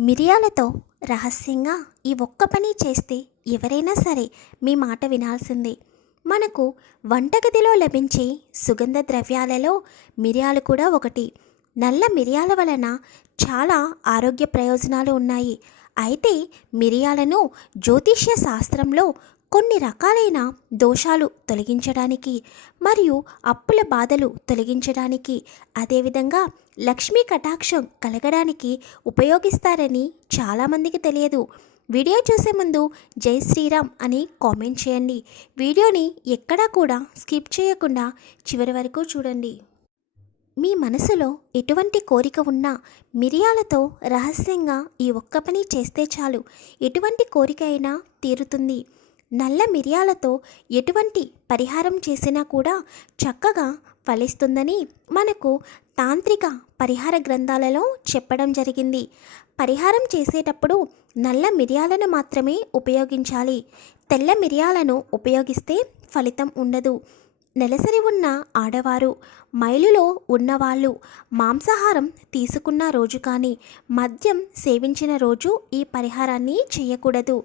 మిరియాలతో రహస్యంగా ఈ ఒక్క పని చేస్తే ఎవరైనా సరే మీ మాట వినాల్సిందే. మనకు వంటగదిలో లభించే సుగంధ ద్రవ్యాలలో మిరియాలు కూడా ఒకటి. నల్ల మిరియాల వలన చాలా ఆరోగ్య ప్రయోజనాలు ఉన్నాయి. అయితే మిరియాలను జ్యోతిష్య శాస్త్రంలో కొన్ని రకాలైన దోషాలు తొలగించడానికి మరియు అప్పుల బాధలు తొలగించడానికి అదేవిధంగా లక్ష్మీ కటాక్షం కలగడానికి ఉపయోగిస్తారని చాలామందికి తెలియదు. వీడియో చూసే ముందు జై శ్రీరామ్ అని కామెంట్ చేయండి. వీడియోని ఎక్కడా కూడా స్కిప్ చేయకుండా చివరి వరకు చూడండి. మీ మనసులో ఎటువంటి కోరిక ఉన్నా మిరియాలతో రహస్యంగా ఈ ఒక్క పని చేస్తే చాలు. ఎటువంటి కోరిక అయినా తీరుతుంది. నల్ల మిరియాలతో ఎటువంటి పరిహారం చేసినా కూడా చక్కగా ఫలిస్తుందని మనకు తాంత్రిక పరిహార గ్రంథాలలో చెప్పడం జరిగింది. పరిహారం చేసేటప్పుడు నల్ల మిరియాలను మాత్రమే ఉపయోగించాలి. తెల్ల మిరియాలను ఉపయోగిస్తే ఫలితం ఉండదు. నెలసరి ఉన్న ఆడవారు మైలులో ఉన్నవాళ్ళు మాంసాహారం తీసుకున్న రోజు కానీ మద్యం సేవించిన రోజు ఈ పరిహారాన్ని చేయకూడదు.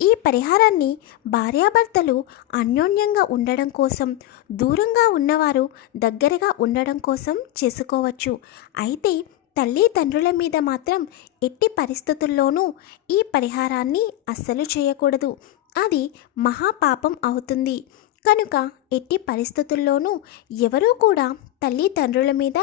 ఈ పరిహారాన్ని భార్యాభర్తలు అన్యోన్యంగా ఉండడం కోసం దూరంగా ఉన్నవారు దగ్గరగా ఉండడం కోసం చేసుకోవచ్చు. అయితే తల్లి తండ్రుల మీద మాత్రం ఎట్టి పరిస్థితుల్లోనూ ఈ పరిహారాన్ని అస్సలు చేయకూడదు. అది మహాపాపం అవుతుంది. కనుక ఎట్టి పరిస్థితుల్లోనూ ఎవరూ కూడా తల్లి తండ్రుల మీద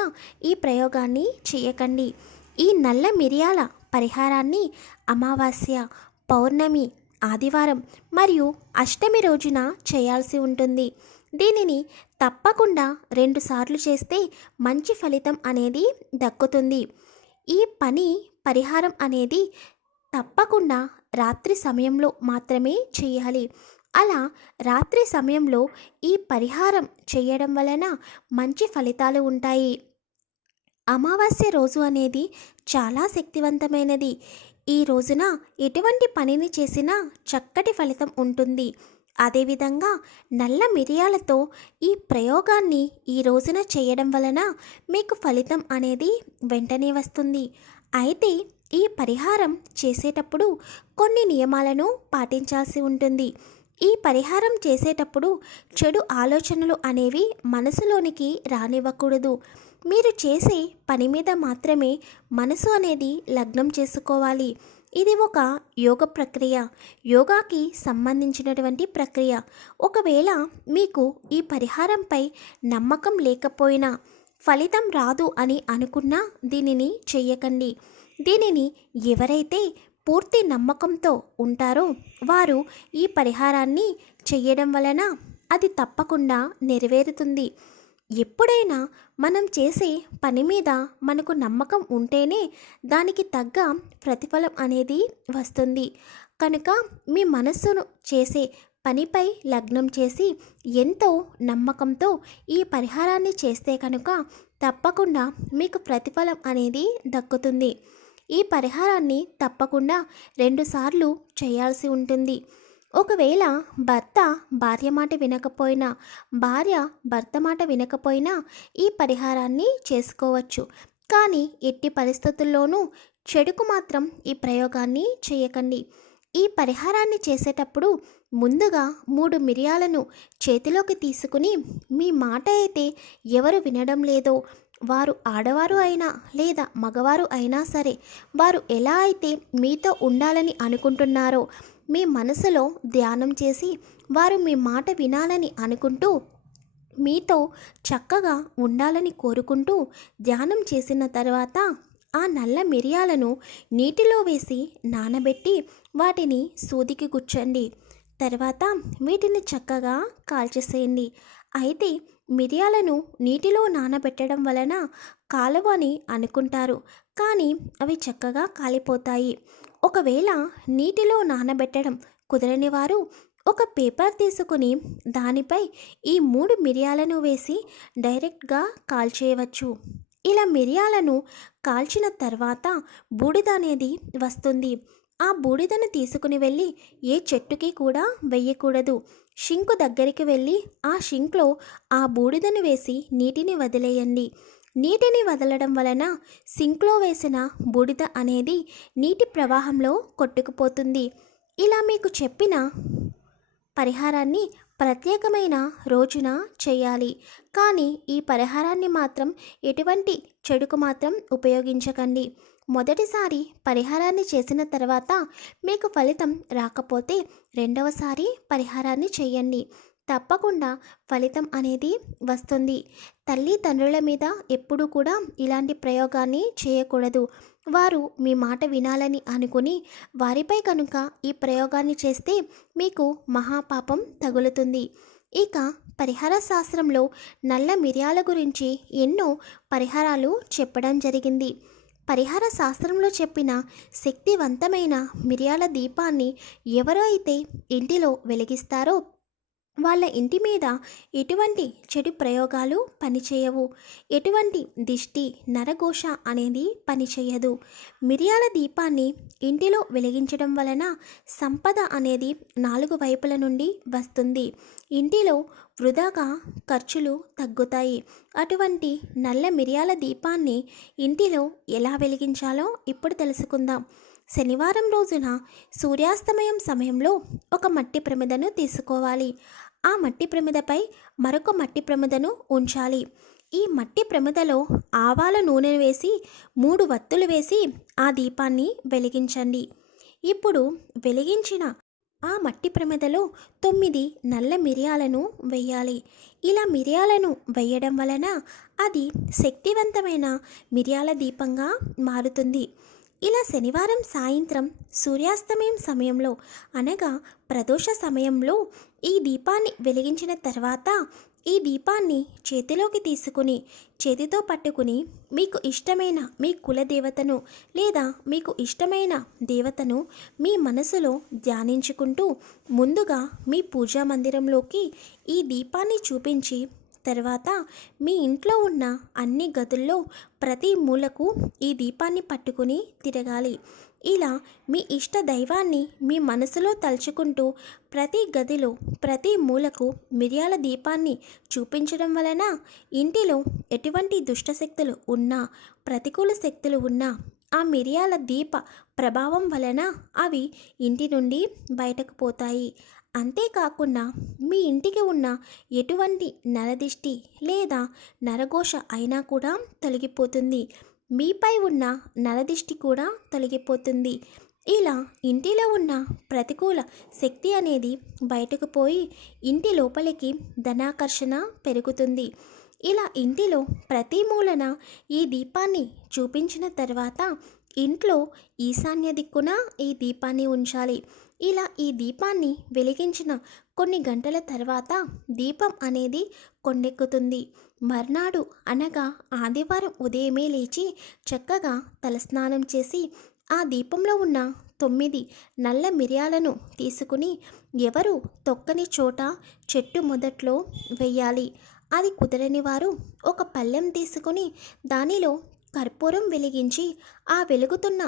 ఈ ప్రయోగాన్ని చేయకండి. ఈ నల్ల మిరియాల పరిహారాన్ని అమావాస్య పౌర్ణమి ఆదివారం మరియు అష్టమి రోజున చేయాల్సి ఉంటుంది. దీనిని తప్పకుండా రెండుసార్లు చేస్తే మంచి ఫలితం అనేది దక్కుతుంది. ఈ పని పరిహారం అనేది తప్పకుండా రాత్రి సమయంలో మాత్రమే చేయాలి. అలా రాత్రి సమయంలో ఈ పరిహారం చేయడం వలన మంచి ఫలితాలు ఉంటాయి. అమావాస్య రోజు అనేది చాలా శక్తివంతమైనది. ఈ రోజున ఎటువంటి పనిని చేసినా చక్కటి ఫలితం ఉంటుంది. అదేవిధంగా నల్ల మిరియాలతో ఈ ప్రయోగాన్ని ఈ రోజున చేయడం వలన మీకు ఫలితం అనేది వెంటనే వస్తుంది. అయితే ఈ పరిహారం చేసేటప్పుడు కొన్ని నియమాలను పాటించాల్సి ఉంటుంది. ఈ పరిహారం చేసేటప్పుడు చెడు ఆలోచనలు అనేవి మనసులోనికి రానివ్వకూడదు. మీరు చేసే పని మీద మాత్రమే మనసు అనేది లగ్నం చేసుకోవాలి. ఇది ఒక యోగ ప్రక్రియ. యోగాకి సంబంధించినటువంటి ప్రక్రియ. ఒకవేళ మీకు ఈ పరిహారంపై నమ్మకం లేకపోయినా ఫలితం రాదు అని అనుకున్నా దీనిని చేయకండి దీనిని ఎవరైతే పూర్తి నమ్మకంతో ఉంటారో వారు ఈ పరిహారాన్ని చేయడం వలన అది తప్పకుండా నెరవేరుతుంది. ఎప్పుడైనా మనం చేసే పని మీద మనకు నమ్మకం ఉంటేనే దానికి తగ్గ ప్రతిఫలం అనేది వస్తుంది. కనుక మీ మనస్సును చేసే పనిపై లగ్నం చేసి ఎంతో నమ్మకంతో ఈ పరిహారాన్ని చేస్తే కనుక తప్పకుండా మీకు ప్రతిఫలం అనేది దక్కుతుంది. ఈ పరిహారాన్ని తప్పకుండా రెండుసార్లు చేయాల్సి ఉంటుంది. ఒకవేళ భర్త భార్య మాట వినకపోయినా భార్య భర్త మాట వినకపోయినా ఈ పరిహారాన్ని చేసుకోవచ్చు. కానీ ఎట్టి పరిస్థితుల్లోనూ చెడుకు మాత్రం ఈ ప్రయోగాన్ని చేయకండి. ఈ పరిహారాన్ని చేసేటప్పుడు ముందుగా మూడు మిరియాలను చేతిలోకి తీసుకుని మీ మాట అయితే ఎవరు వినడం లేదో వారు ఆడవారు అయినా లేదా మగవారు అయినా సరే వారు ఎలా అయితే మీతో ఉండాలని అనుకుంటున్నారో మీ మనసులో ధ్యానం చేసి వారు మీ మాట వినాలని అనుకుంటూ మీతో చక్కగా ఉండాలని కోరుకుంటూ ధ్యానం చేసిన తర్వాత ఆ నల్ల మిరియాలను నీటిలో వేసి నానబెట్టి వాటిని సూదికి గుచ్చండి. తర్వాత వీటిని చక్కగా కాల్చేసేయండి. అయితే మిరియాలను నీటిలో నానబెట్టడం వలన కాలువని అనుకుంటారు. కానీ అవి చక్కగా కాలిపోతాయి. ఒకవేళ నీటిలో నానబెట్టడం కుదరని వారు ఒక పేపర్ తీసుకుని దానిపై ఈ మూడు మిరియాలను వేసి డైరెక్ట్గా కాల్చేయవచ్చు. ఇలా మిరియాలను కాల్చిన తర్వాత బూడిద అనేది వస్తుంది. ఆ బూడిదను తీసుకుని వెళ్ళి ఏ చెట్టుకి కూడా వెయ్యకూడదు షింకు దగ్గరికి వెళ్ళి ఆ షింక్లో ఆ బూడిదను వేసి నీటిని వదిలేయండి. నీటిని వదలడం వలన సింక్లో వేసిన బూడిద అనేది నీటి ప్రవాహంలో కొట్టుకుపోతుంది. ఇలా మీకు చెప్పిన పరిహారాన్ని ప్రత్యేకమైన రోజున చేయాలి. కానీ ఈ పరిహారాన్ని మాత్రం ఎటువంటి చెడుకు మాత్రం ఉపయోగించకండి. మొదటిసారి పరిహారాన్ని చేసిన తర్వాత మీకు ఫలితం రాకపోతే రెండవసారి పరిహారాన్ని చేయండి. తప్పకుండా ఫలితం అనేది వస్తుంది. తల్లిదండ్రుల మీద ఎప్పుడు కూడా ఇలాంటి ప్రయోగాన్ని చేయకూడదు. వారు మీ మాట వినాలని అనుకుని వారిపై కనుక ఈ ప్రయోగాన్ని చేస్తే మీకు మహాపాపం తగులుతుంది. ఇక పరిహార శాస్త్రంలో నల్ల మిరియాల గురించి ఎన్నో పరిహారాలు చెప్పడం జరిగింది. పరిహార శాస్త్రంలో చెప్పిన శక్తివంతమైన మిరియాల దీపాన్ని ఎవరో అయితే ఇంటిలో వెలిగిస్తారో వాళ్ళ ఇంటి మీద ఎటువంటి చెడు ప్రయోగాలు పనిచేయవు. ఎటువంటి దిష్టి నరఘోష అనేది పనిచేయదు. మిరియాల దీపాన్ని ఇంటిలో వెలిగించడం వలన సంపద అనేది నాలుగు వైపుల నుండి వస్తుంది. ఇంటిలో వృధాగా ఖర్చులు తగ్గుతాయి. అటువంటి నల్ల మిరియాల దీపాన్ని ఇంటిలో ఎలా వెలిగించాలో ఇప్పుడు తెలుసుకుందాం. శనివారం రోజున సూర్యాస్తమయం సమయంలో ఒక మట్టి ప్రమిదను తీసుకోవాలి. ఆ మట్టి ప్రమిదపై మరొక మట్టి ప్రమిదను ఉంచాలి. ఈ మట్టి ప్రమిదలో ఆవాల నూనె వేసి మూడు వత్తులు వేసి ఆ దీపాన్ని వెలిగించండి. ఇప్పుడు వెలిగించిన ఆ మట్టి ప్రమిదలో తొమ్మిది నల్ల మిరియాలను వేయాలి. ఇలా మిరియాలను వేయడం వలన అది శక్తివంతమైన మిరియాల దీపంగా మారుతుంది. ఇలా శనివారం సాయంత్రం సూర్యాస్తమయం సమయంలో అనగా ప్రదోష సమయంలో ఈ దీపాన్ని వెలిగించిన తర్వాత ఈ దీపాన్ని చేతిలోకి తీసుకుని చేతితో పట్టుకుని మీకు ఇష్టమైన మీ కులదేవతను లేదా మీకు ఇష్టమైన దేవతను మీ మనసులో ధ్యానించుకుంటూ ముందుగా మీ పూజా మందిరంలోకి ఈ దీపాన్ని చూపించి తర్వాత మీ ఇంట్లో ఉన్న అన్ని గదుల్లో ప్రతి మూలకు ఈ దీపాన్ని పట్టుకుని తిరగాలి. ఇలా మీ ఇష్ట దైవాన్ని మీ మనసులో తలుచుకుంటూ ప్రతి గదిలో ప్రతి మూలకు మిరియాల దీపాన్ని చూపించడం వలన ఇంటిలో ఎటువంటి దుష్టశక్తులు ఉన్నా ప్రతికూల శక్తులు ఉన్నా ఆ మిరియాల దీప ప్రభావం వలన అవి ఇంటి నుండి బయటకు పోతాయి. అంతేకాకుండా మీ ఇంటికి ఉన్న ఎటువంటి నరదిష్టి లేదా నరఘోష అయినా కూడా తొలగిపోతుంది. మీపై ఉన్న నరదిష్టి కూడా తొలగిపోతుంది. ఇలా ఇంటిలో ఉన్న ప్రతికూల శక్తి అనేది బయటకు పోయి ఇంటి లోపలికి ధనాకర్షణ పెరుగుతుంది. ఇలా ఇంటిలో ప్రతి మూలన ఈ దీపాన్ని చూపించిన తర్వాత ఇంట్లో ఈశాన్య దిక్కున ఈ దీపాన్ని ఉంచాలి. ఇలా ఈ దీపాన్ని వెలిగించిన కొన్ని గంటల తర్వాత దీపం అనేది కొండెక్కుతుంది. మర్నాడు అనగా ఆదివారం ఉదయమే లేచి చక్కగా తలస్నానం చేసి ఆ దీపంలో ఉన్న తొమ్మిది నల్ల మిరియాలను తీసుకుని ఎవరు తొక్కని చోట చెట్టు మొదట్లో వెయ్యాలి. అది కుదరని వారు ఒక పళ్ళెం తీసుకుని దానిలో కర్పూరం వెలిగించి ఆ వెలుగుతున్న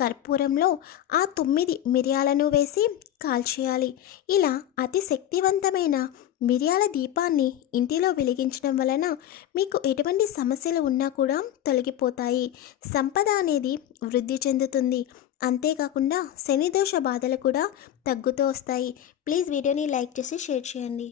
కర్పూరంలో ఆ తొమ్మిది మిరియాలను వేసి కాల్చేయాలి. ఇలా అతి శక్తివంతమైన మిరియాల దీపాన్ని ఇంటిలో వెలిగించడం వలన మీకు ఎటువంటి సమస్యలు ఉన్నా కూడా తొలగిపోతాయి. సంపద అనేది వృద్ధి చెందుతుంది. అంతేకాకుండా శనిదోష బాధలు కూడా తగ్గుతూ వస్తాయి. ప్లీజ్ వీడియోని లైక్ చేసి షేర్ చేయండి.